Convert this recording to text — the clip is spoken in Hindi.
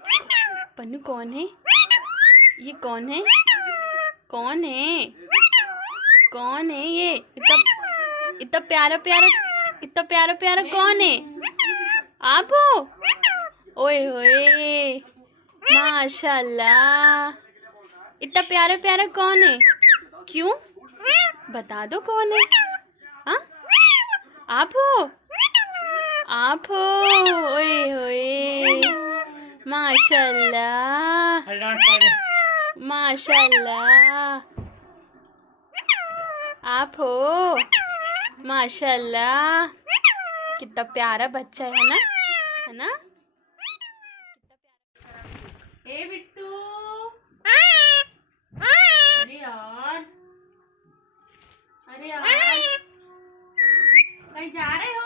बेटा पन्नू कौन है? ये कौन है? कौन है? कौन है ये? इतना प्यारा प्यारा कौन है? आप हो? ओए होए, माशाल्लाह। इतना प्यारा कौन है? क्यों? बता दो कौन है? हाँ, आप हो? आप हो? ओए होए, माशाल्लाह माशाल्लाह। आप हो? माशाल्लाह। कितना प्यारा बच्चा है ना? है ना? ए बिट्टू, अरे यार कहीं जा रहे हो?